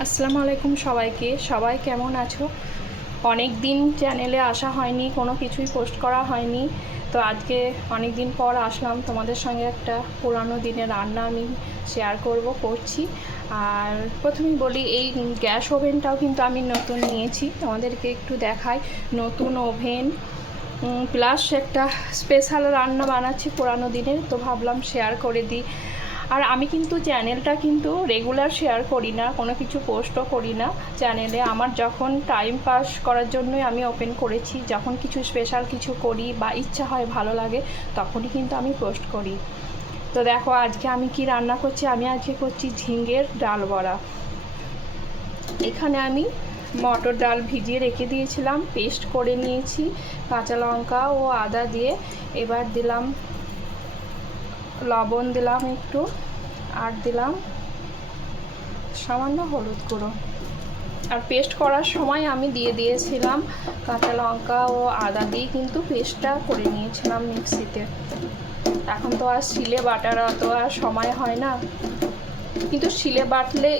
আসসালামু আলাইকুম সবাইকে। সবাই কেমন আছো? অনেক দিন চ্যানেলে আসা হয়নি, কোনো কিছুই পোস্ট করা হয়নি। তো আজকে অনেক দিন পর আসলাম, তোমাদের সঙ্গে একটা পুরানো দিনের রান্না আমি শেয়ার করছি। আর প্রথমেই বলি, এই গ্যাস ওভেনটাও কিন্তু আমি নতুন নিয়েছি, তোমাদেরকে একটু দেখাই। নতুন ওভেন প্লাস একটা স্পেশাল রান্না বানাচ্ছি পুরানো দিনের, তো ভাবলাম শেয়ার করে দিই। আর আমি কিন্তু চ্যানেলটা কিন্তু রেগুলার শেয়ার করি না, কোনো কিছু পোস্টও করি না চ্যানেলে। আমার যখন টাইম পাস করার জন্যই আমি ওপেন করেছি, যখন কিছু স্পেশাল কিছু করি বা ইচ্ছা হয় ভালো লাগে তখনই কিন্তু আমি পোস্ট করি। তো দেখো আজকে আমি কি রান্না করছি। আমি আজকে করছি ঝিঙের ডাল বড়া। এখানে আমি মটর ডাল ভিজিয়ে রেখে দিয়েছিলাম, পেস্ট করে নিয়েছি কাঁচা লঙ্কা ও আদা দিয়ে। এবার দিলাম লবণ, দিলাম একটু, আর দিলাম সামান্য হলুদ গুঁড়ো। আর পেস্ট করার সময় আমি দিয়ে দিয়েছিলাম কাঁচা লঙ্কা ও আদা দিয়ে, কিন্তু পেস্টটা করে নিয়েছিলাম মিক্সিতে। এখন তো আর শিলে বাটার অত আর সময় হয় না, কিন্তু শিলে বাটলে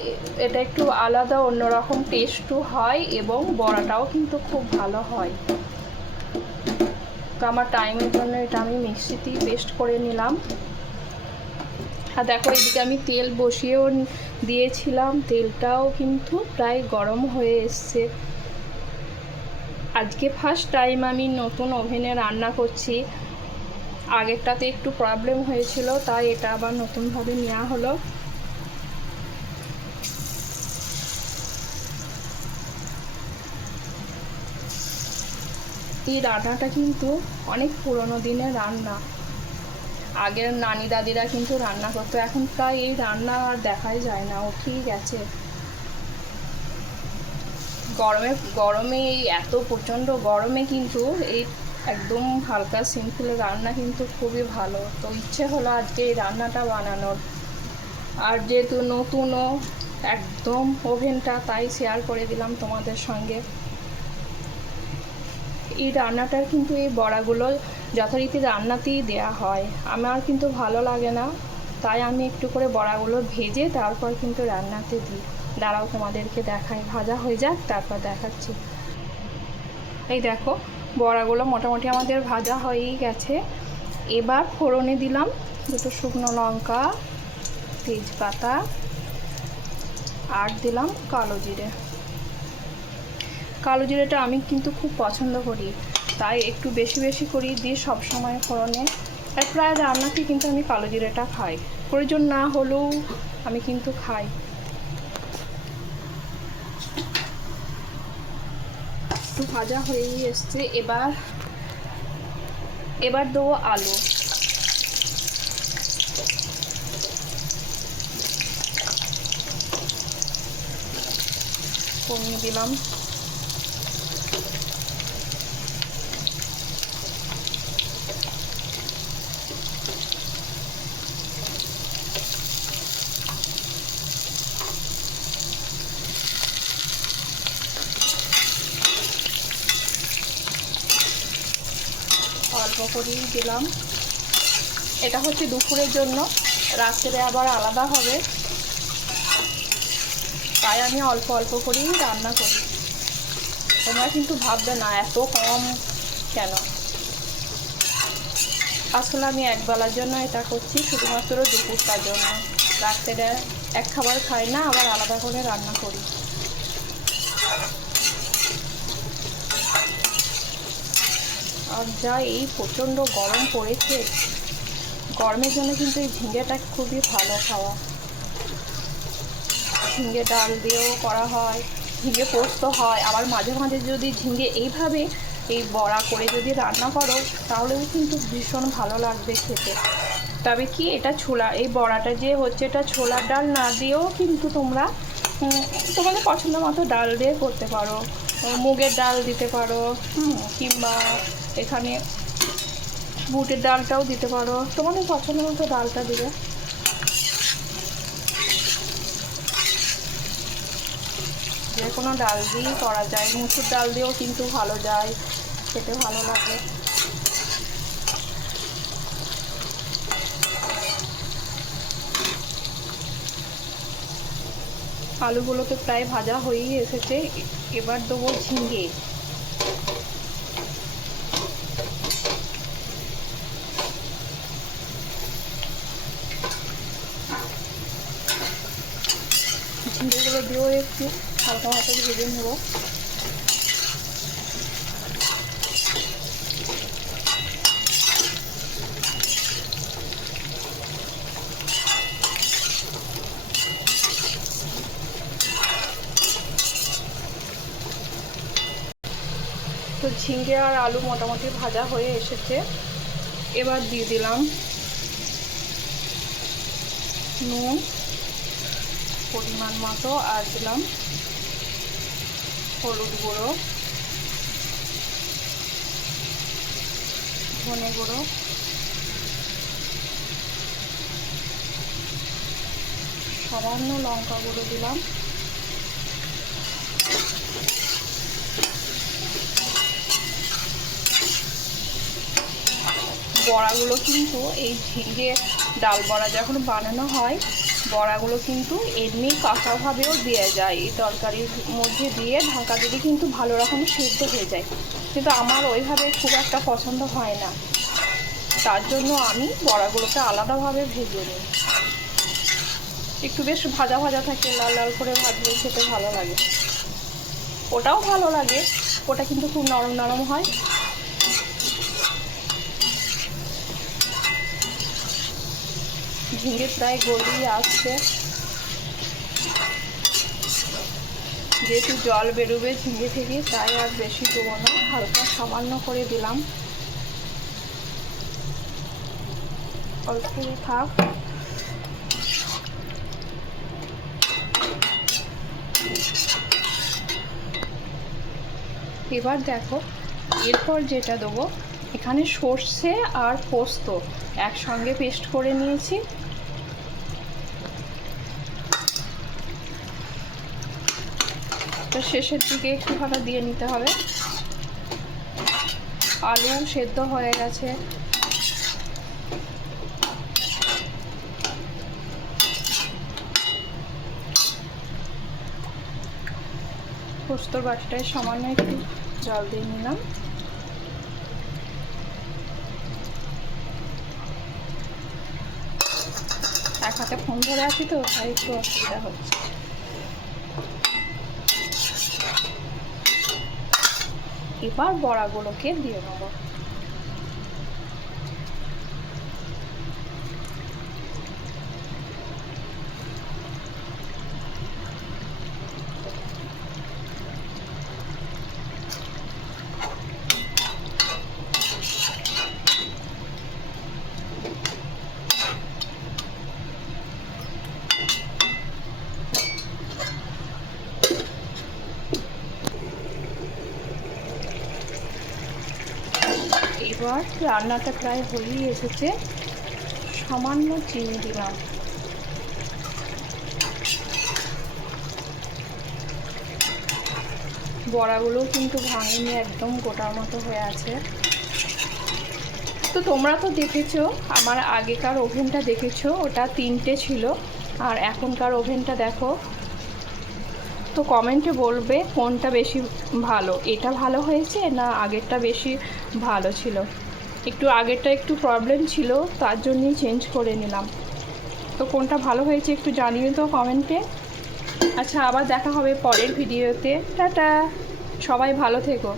এটা একটু আলাদা অন্যরকম টেস্টও হয় এবং বড়াটাও কিন্তু খুব ভালো হয়। তো আমার টাইমের জন্য এটা আমি মিক্সিতেই পেস্ট করে নিলাম। আর দেখো এদিকে আমি তেল বসিয়েও দিয়েছিলাম, তেলটাও কিন্তু প্রায় গরম হয়ে এসছে। আজকে ফার্স্ট টাইম আমি নতুন ওভেনে রান্না করছি। আগেরটাতে একটু প্রবলেম হয়েছিল, তাই এটা আবার নতুনভাবে নেওয়া হলো। এই রান্নাটা কিন্তু অনেক পুরনো দিনের রান্না। আগের নানি দাদিরা কিন্তু রান্না করতো, এখন প্রায় এই রান্না আর দেখাই যায় না, উঠেই গেছে। গরমে এই এত প্রচণ্ড গরমে কিন্তু এই একদম হালকা সিম্পল রান্না কিন্তু খুবই ভালো। তো ইচ্ছে হলো আজকে এই রান্নাটা বানানোর। আর যেহেতু নতুনও একদম ওভেনটা, তাই শেয়ার করে দিলাম তোমাদের সঙ্গে। এই রান্নাটার কিন্তু এই বড়াগুলো যথারীতি রান্নাতেই দেয়া হয়, আমার কিন্তু ভালো লাগে না, তাই আমি একটু করে বড়াগুলো ভেজে তারপর কিন্তু রান্নাতে দিই। দাঁড়াও তোমাদেরকে দেখাই, ভাজা হয়ে যাক তারপর দেখাচ্ছি। এই দেখো বড়াগুলো মোটামুটি আমাদের ভাজা হয়েই গেছে। এবার ফোড়নে দিলাম দুটো শুকনো লঙ্কা, তেজপাতা, আর দিলাম কালো জিরে। কালো জিরেটা আমি কিন্তু খুব পছন্দ করি, তাই একটু বেশি বেশি করি দিই সবসময় ফোড়নে। আর প্রায় রান্নাতে কিন্তু আমি কালো জিরেটা খাই, প্রয়োজন না হলেও আমি কিন্তু খাই। একটু ভাজা হয়েই এসছে। এবার দেবো আলু। কমিয়ে দিলাম। অল্প করেই দিলাম, এটা হচ্ছে দুপুরের জন্য, রাত্রে আবার আলাদা হবে, তাই আমি অল্প অল্প করেই রান্না করি। তোমরা কিন্তু ভাববে না এত কম কেন, আসলে আমি একবেলার জন্য এটা করছি, শুধুমাত্র দুপুরটার জন্য। রাত্রে এক খাবার খাই না, আবার আলাদা করে রান্না করি। আর যা এই প্রচণ্ড গরম পড়েছে, গরমের জন্য কিন্তু এই ঝিঙেটা খুবই ভালো খাওয়া। ঝিঙে ডাল দিয়েও করা হয়, ঝিঙে পোস্ত হয়, আবার মাঝে মাঝে যদি ঝিঙে এইভাবে এই বড়া করে যদি রান্না করো তাহলেও কিন্তু ভীষণ ভালো লাগবে খেতে। তবে কি এটা এই বড়াটা যে হচ্ছে এটা ছোলার ডাল না দিয়েও কিন্তু তোমরা তোমাদের পছন্দ মতো ডাল দিয়ে করতে পারো। মুগের ডাল দিতে পারো, কিংবা এখানে বুটের ডালটাও দিতে পারো, তোমাদের পছন্দ মতো ডালটা দিবে। যে কোনো ডাল দিয়েই করা যায়, মুসুর ডাল দিয়েও কিন্তু ভালো যায়, খেতে ভালো লাগে। আলুগুলো তো প্রায় ভাজা হয়েই এসেছে। এবার দেবো ঝিঙে। ঝিঙেগুলো দিয়েও একটু হালকা হালকা ভেজে নেব। তো ঝিঙে আর আলু মোটামুটি ভাজা হয়ে এসেছে। এবার দিয়ে দিলাম নুন পরিমাণ মতো, আর দিলাম হলুদ গুঁড়ো, ধনে গুঁড়ো, সামান্য লঙ্কা গুঁড়ো দিলাম। বড়াগুলো কিন্তু এই ঝিঙে ডাল বড়া যখন বানানো হয়, বড়াগুলো কিন্তু এমনি কাঁচাভাবেও দেওয়া যায়। এই তরকারির মধ্যে দিয়ে ঢাকা দিলে কিন্তু ভালো রকম সিদ্ধ হয়ে যায়, কিন্তু আমার ওইভাবে খুব একটা পছন্দ হয় না। তার জন্য আমি বড়াগুলোকে আলাদাভাবে ভেজে নিই। একটু বেশ ভাজা ভাজা থাকে, লাল লাল করে ভাজলে খেতে ভালো লাগে। ওটাও ভালো লাগে, ওটা কিন্তু খুব নরম নরম হয়। ঝিঙে প্রায় গলিয়ে আসছে, যেহেতু জল বেরোবে ঝিঙে থেকে, তাই আর বেশি দেবো না, হালকা সামান্য করে দিলাম। অল্প থাক। এবার দেখো এরপর যেটা দেবো, এখানে সর্ষে আর পোস্ত একসঙ্গে পেস্ট করে নিয়েছি। তো শেষের দিকে একটুখানি দিয়ে নিতে হবে। আলু সেদ্ধ হয়ে গেছে। পোস্তর বাটিটায় সামান্য একটু জল দিয়ে নিলাম। এক হাতে ফোন ধরে আছি তো, তাই একটু অসুবিধা হচ্ছে। এবার বড়াগুলোকে দিয়ে নেব। এবার রান্নাটা প্রায় হয়েই এসেছে, সামান্য চিনি দিলাম। বড়াগুলো কিন্তু ভাঙেনি, একদম গোটার মতো হয়ে আছে। তো তোমরা তো দেখেছো আমার আগেকার ওভেনটা, দেখেছো ওটা 3টে ছিল, আর এখনকার ওভেনটা দেখো। তো কমেন্টে বলবে কোনটা বেশি ভালো, এটা ভালো হয়েছে না আগেরটা বেশি ভালো ছিল। একটু আগেরটা একটু প্রবলেম ছিল, তার জন্যই চেঞ্জ করে নিলাম। তো কোনটা ভালো হয়েছে একটু জানিয়ে তো কমেন্টে। আচ্ছা, আবার দেখা হবে পরের ভিডিওতে। টাটা, সবাই ভালো থেকো।